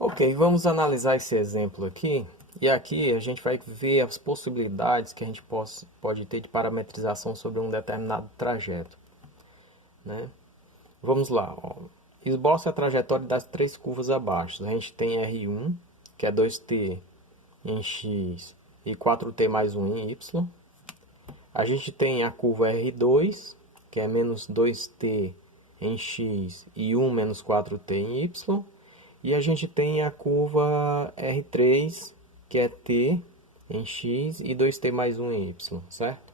Ok, vamos analisar esse exemplo aqui. E aqui a gente vai ver as possibilidades que a gente pode ter de parametrização sobre um determinado trajeto, né? Vamos lá, ó. Esboça a trajetória das três curvas abaixo. A gente tem R1, que é 2t em x e 4t mais 1 em y. A gente tem a curva R2, que é menos 2t em x e 1 menos 4t em y. E a gente tem a curva R3, que é t em x e 2t mais 1 em y, certo?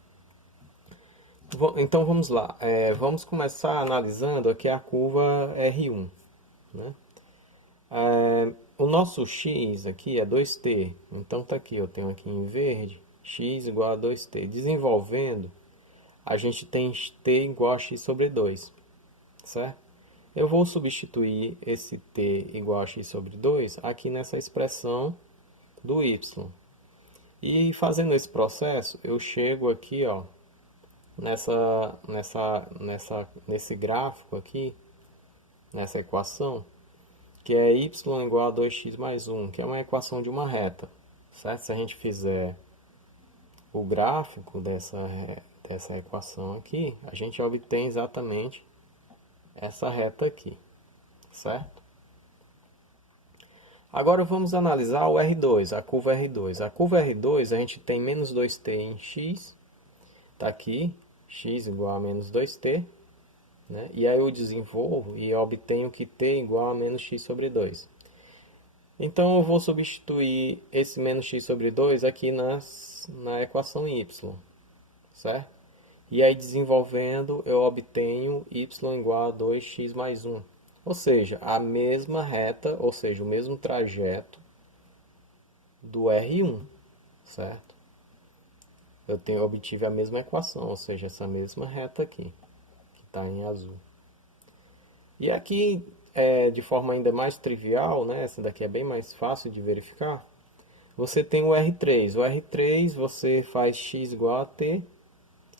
Então vamos lá, vamos começar analisando aqui a curva R1, né? O nosso x aqui é 2t, então tá aqui, eu tenho aqui em verde, x igual a 2t. Desenvolvendo, a gente tem t igual a x sobre 2, certo? Eu vou substituir esse t igual a x sobre 2 aqui nessa expressão do y. E fazendo esse processo, eu chego aqui, ó, nesse gráfico aqui, nessa equação, que é y igual a 2x mais 1, que é uma equação de uma reta, certo? Se a gente fizer o gráfico dessa equação aqui, a gente obtém exatamente essa reta aqui, certo? Agora vamos analisar o R2, a curva R2. A curva R2 a gente tem menos 2t em x, está aqui, x igual a menos 2t, né? E aí eu desenvolvo e obtenho que t igual a menos x sobre 2. Então eu vou substituir esse menos x sobre 2 aqui na equação y, certo? E aí desenvolvendo eu obtenho y igual a 2x mais 1. Ou seja, a mesma reta, ou seja, o mesmo trajeto do R1, certo? Obtive a mesma equação, ou seja, essa mesma reta aqui, que está em azul. E aqui, de forma ainda mais trivial, né, essa daqui é bem mais fácil de verificar, você tem o R3. O R3 você faz x igual a t,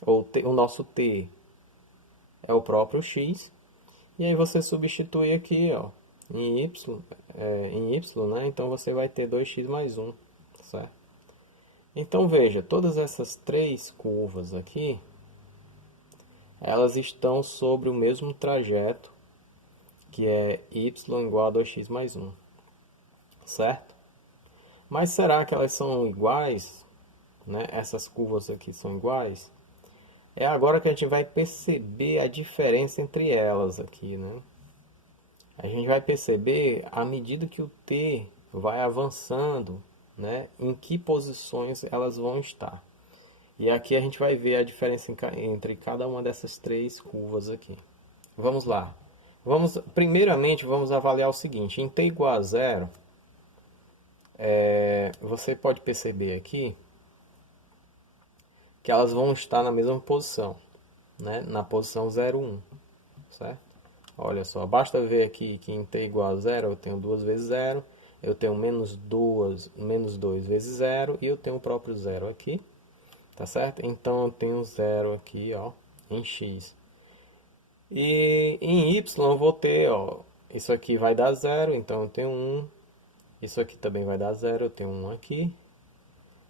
ou o nosso t é o próprio x, e aí você substitui aqui, ó, em y, né? Então você vai ter 2x mais 1, certo? Então veja, todas essas três curvas aqui, elas estão sobre o mesmo trajeto, que é y igual a 2x mais 1, certo? Mas será que elas são iguais, né? Essas curvas aqui são iguais? É agora que a gente vai perceber a diferença entre elas aqui, né? A gente vai perceber à medida que o t vai avançando, né, em que posições elas vão estar. E aqui a gente vai ver a diferença entre cada uma dessas três curvas aqui. Vamos lá. Primeiramente, vamos avaliar o seguinte. Em t igual a zero, você pode perceber aqui que elas vão estar na mesma posição, né, na posição 0, 1, certo? Olha só, basta ver aqui que em t igual a zero eu tenho 2 vezes 0, eu tenho menos 2 vezes 0 e eu tenho o próprio zero aqui, tá certo? Então eu tenho 0 aqui, ó, em x. E em y eu vou ter, ó, isso aqui vai dar 0, então eu tenho 1. Isso aqui também vai dar 0, eu tenho 1 aqui.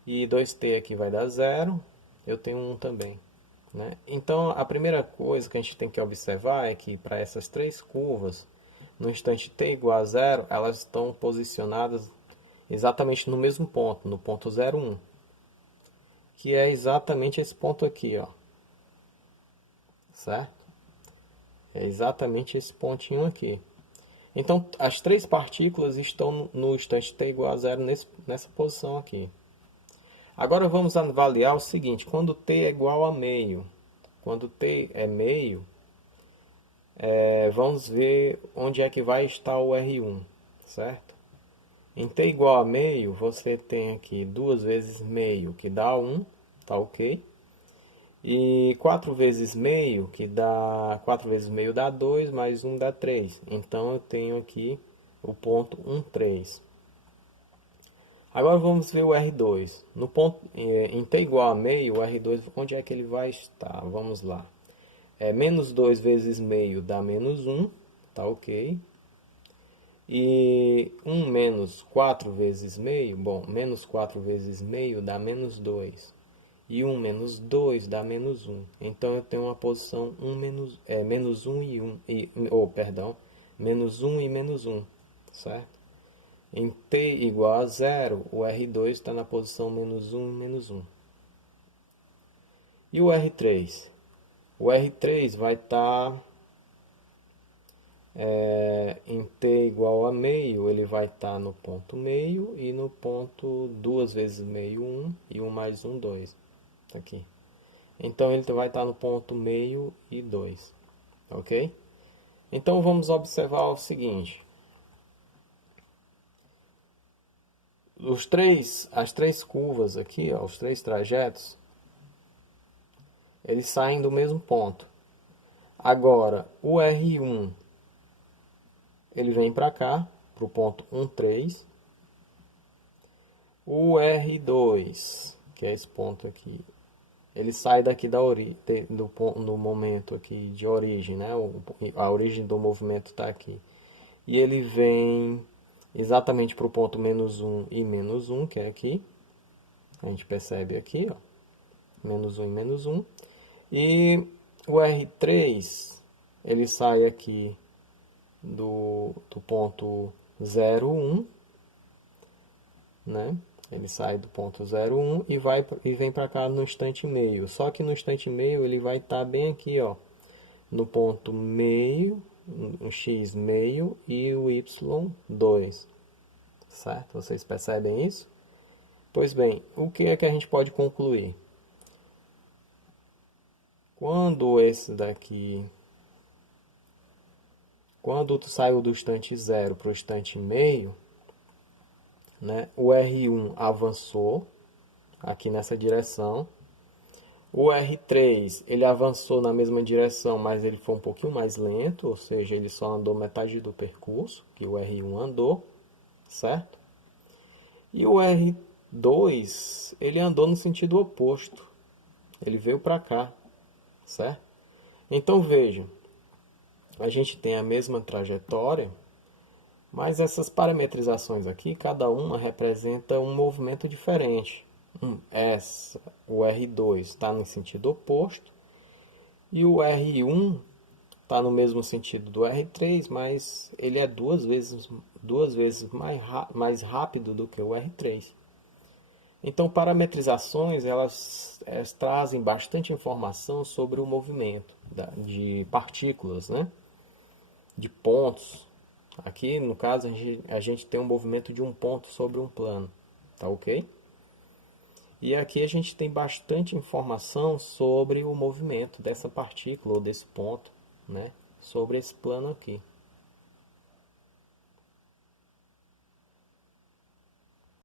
E 2t aqui vai dar 0, eu tenho 1 também, né? Então, a primeira coisa que a gente tem que observar é que para essas três curvas, no instante t igual a zero, elas estão posicionadas exatamente no mesmo ponto, no ponto 0, 1, que é exatamente esse ponto aqui, ó, certo? É exatamente esse pontinho aqui. Então, as três partículas estão no instante t igual a zero nessa posição aqui. Agora vamos avaliar o seguinte, quando t é igual a meio. Quando t é meio, vamos ver onde é que vai estar o R1, certo? Em t igual a meio, você tem aqui 2 vezes meio, que dá 1, tá ok? E 4 vezes meio, que dá 4 vezes meio dá 2, mais 1 dá 3. Então eu tenho aqui o ponto 1, 3. Agora vamos ver o R2. No ponto, em t igual a meio, o R2, onde é que ele vai estar? Vamos lá. Menos 2 vezes meio dá menos 1, tá ok? E 1 menos 4 vezes meio, bom, menos 4 vezes meio dá menos 2. E 1 menos 2 dá menos 1. Então eu tenho uma posição menos 1 e 1, perdão, menos 1 e menos 1, certo? Em t igual a 0, o R2 está na posição menos 1 e menos 1. E o R3? O R3 vai estar em t igual a meio, ele vai estar no ponto meio e no ponto 2 vezes meio 1 e 1 mais 1, 2. Aqui. Então ele vai estar no ponto meio e 2. Ok? Então vamos observar o seguinte. As três curvas aqui, ó, os três trajetos, eles saem do mesmo ponto. Agora, o R1, ele vem para cá, para o ponto 1, 3. O R2, que é esse ponto aqui, ele sai daqui do momento aqui de origem, né? A origem do movimento está aqui. E ele vem exatamente para o ponto menos 1 e menos 1, que é aqui. A gente percebe aqui, ó, menos 1 e menos 1. E o R3, ele sai aqui do ponto 0, 1, né? Ele sai do ponto 0, 1 e vem para cá no instante meio. Só que no instante meio ele vai estar bem aqui, ó, no ponto meio, o x meio e o y 2. Certo? Vocês percebem isso? Pois bem, o que é que a gente pode concluir? Quando tu saiu do instante 0 para o instante meio, né, o R1 avançou aqui nessa direção. O R3, ele avançou na mesma direção, mas ele foi um pouquinho mais lento, ou seja, ele só andou metade do percurso que o R1 andou, certo? E o R2, ele andou no sentido oposto. Ele veio para cá, certo? Então vejam, a gente tem a mesma trajetória, mas essas parametrizações aqui, cada uma representa um movimento diferente. O R2 está no sentido oposto e o R1 está no mesmo sentido do R3, mas ele é duas vezes mais rápido do que o R3. Então, parametrizações elas trazem bastante informação sobre o movimento de partículas, né? De pontos. Aqui, no caso, a gente tem um movimento de um ponto sobre um plano, tá ok? E aqui a gente tem bastante informação sobre o movimento dessa partícula ou desse ponto, né? Sobre esse plano aqui.